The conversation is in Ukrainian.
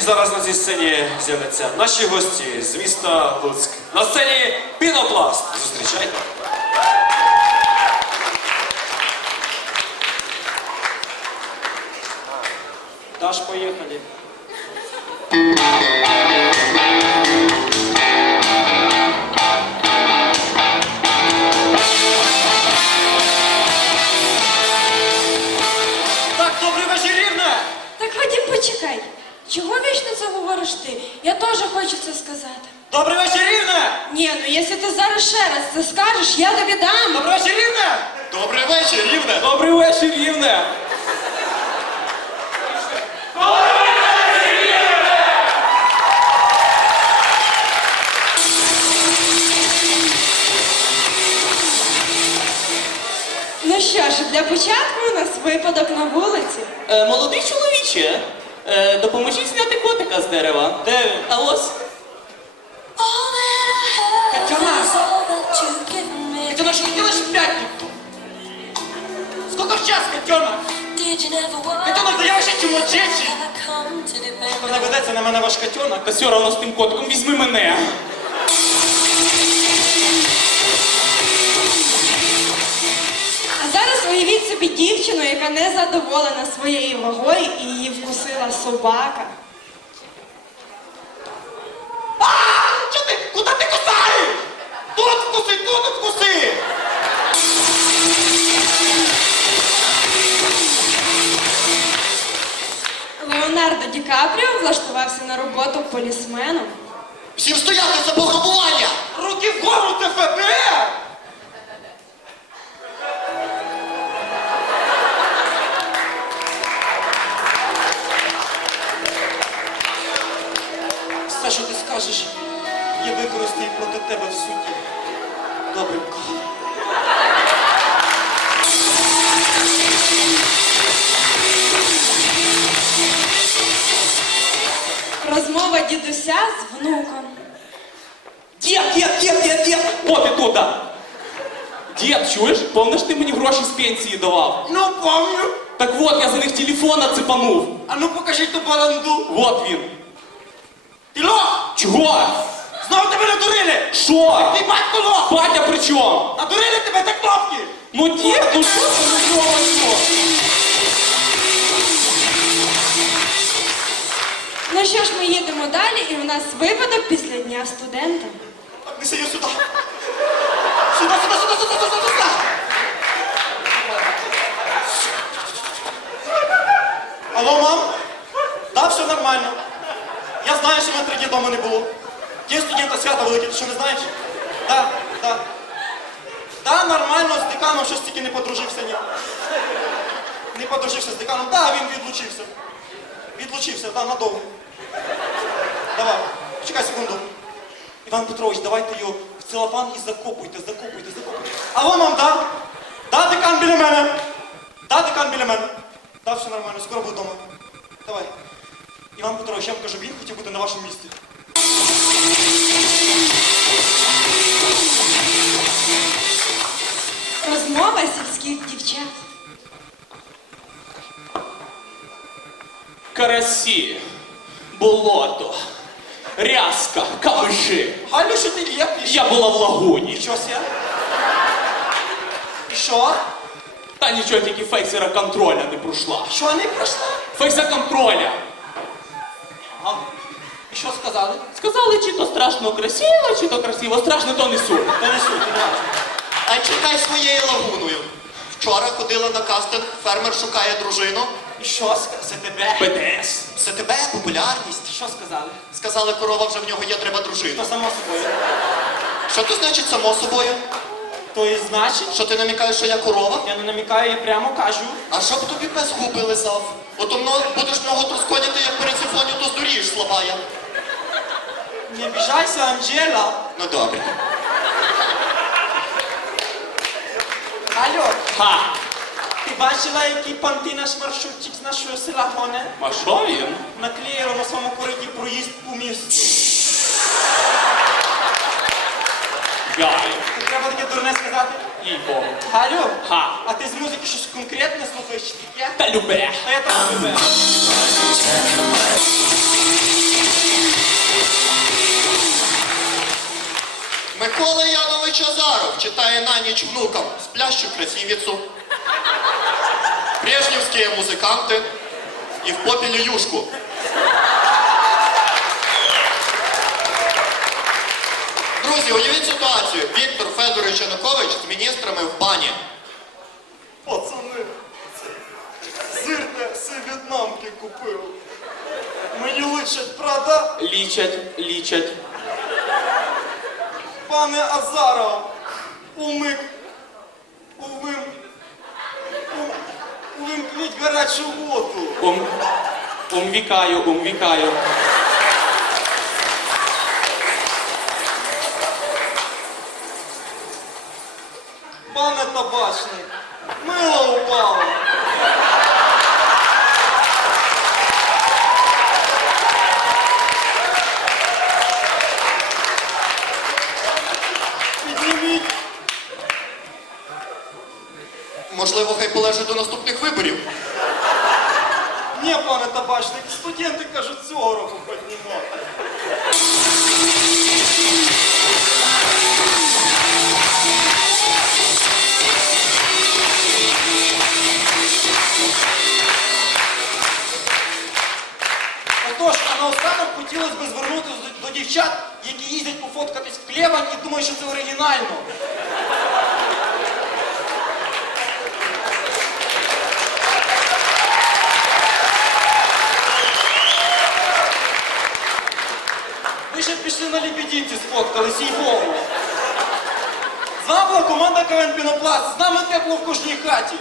зараз на цій сцені з'являться наші гості з міста Луцьк. На сцені Пінопласт. Зустрічайте. Даш, поехали. Так, добрий вечір, Рівне! Так Вадим, почекай. Чого вічно це говориш ти? Я теж хочу це сказати. Добрий вечір, Рівне! Ні, ну якщо ти зараз ще раз це скажеш, я тобі дам. Добрий вечір, Рівне! Добрий вечір, Рівне! Добрий вечір, Рівне! Ну що ж, для початку у нас випадок на вулиці. Е, молодий чоловіче, е, допоможіть зняти котика з дерева. Де він? А ось. Катюна! Катюна, що ти робиш в п'ятницю? Сколько в час, Катюна? Катюна, да я ще чумачечі! Вона ведеться на мене ваш Катюна. Та все равно з тим котиком візьми мене. Собі дівчину, яка не задоволена своєю вагою і її вкусила собака. А, ти? Куди ти кусаєш? Тут вкуси, тут вкуси! Леонардо Ді Капріо влаштувався на роботу полісменом. Всім стояти за пограбування! Руки вгору, це ФБР! Використаю проти тебе в суді. Добренько. Розмова дідуся з внуком. Дід, дід, дід, дід, дід! О, ти тут, да. Дід, чуєш? Помниш, ти мені гроші з пенсії давав? Ну, помню. Так от, я за них телефона цепанув. А ну покажи ту баланду. Вот він. Ти лох! Чого? Знову тебе надурили! Що? Ти батько лох! Батя при чому? Надурили тебе так кнопки! Ну дід, ну що ти не зробиш? Ну що ж, ми їдемо далі, і у нас випадок після дня студента. Неси її сюди. Сюди, сюди, сюди, сюди, сюди, сюди, сюди. Алло, мам? Да, все нормально. Я знаю, що мене три дні вдома не було. Є студента свята велике, ти що не знаєш? Да, да. Да, нормально, з деканом щось тільки не подружився, ні. Не подружився з деканом. Да, він відлучився. Відлучився, да, надовго. Давай, чекай секунду. Іван Петрович, давайте його в целофан і закопуйте, закопуйте, закопуйте. Алло, мам, да? Да, декан біля мене. Да, декан біля мене. Да, все нормально, скоро буду вдома. Давай. Іван Петрович, я вам кажу, він хотів бути на вашому місці. Розмова сільських дівчат. Карасі, болото, рязка, камиші. Галю, що ти лєпиш? Я була в лагуні. Нічого ся. І що? Та нічого, тільки фейсера контроля не пройшла. Що не пройшла? Фейса контроля. Ага. І що сказали? Сказали, чи то страшно красиво, чи то красиво. Страшно, то не суть. Та не суть, не бачу. А чекай своєю лагуною. Вчора ходила на кастинг, фермер шукає дружину. І що за тебе? ПДС. Це тебе популярність. Що сказали? Сказали, корова вже в нього є, треба дружину. То само собою. Що то значить само собою? То і значить, Що ти намікаєш, що я корова? я не намікаю, я прямо кажу. А щоб тобі пес губи лизав? Ото мно будеш в нього трусконяти, як перед симфонією, то здурієш, слабая. Не обіжайся, Анджела. Ну добре. Ха. ти бачила, який панти наш маршрутчик з нашого села гоне? А що він? Наклеїла на своєму короді проїзд по місту. Гай. Треба таке дурне сказати? Богу. Алло, Ха. а ти з музики щось конкретне слухаєш чи таке? Та любе. А я так люблю. Микола Янович Азаров читає на ніч внукам сплящу красивицю, брежнівські музиканти і в попілі юшку. Друзі, уявіть ситуацію. Віктор Федорович Янукович з міністрами в бані. Пацани, зирте си в'єтнамки купив. Мені личать, правда? Лічать, лічать. Пане Азаров, умик, увим, у- увімкніть гарячу воду. Ум, умвікаю, умвікаю. Пане табачник, мило упало. Можливо, хай полежить до наступних виборів. Ні, пане табачник, студенти кажуть цього року піднімати. Отож, а наостанок хотілося б звернутися до, до дівчат, які їздять пофоткатись в Клебань і думають, що це оригінально. Ви ще пішли на лебединці сфоткались, їй богу. З нами була команда КВН Пінопласт, з нами тепло в кожній хаті.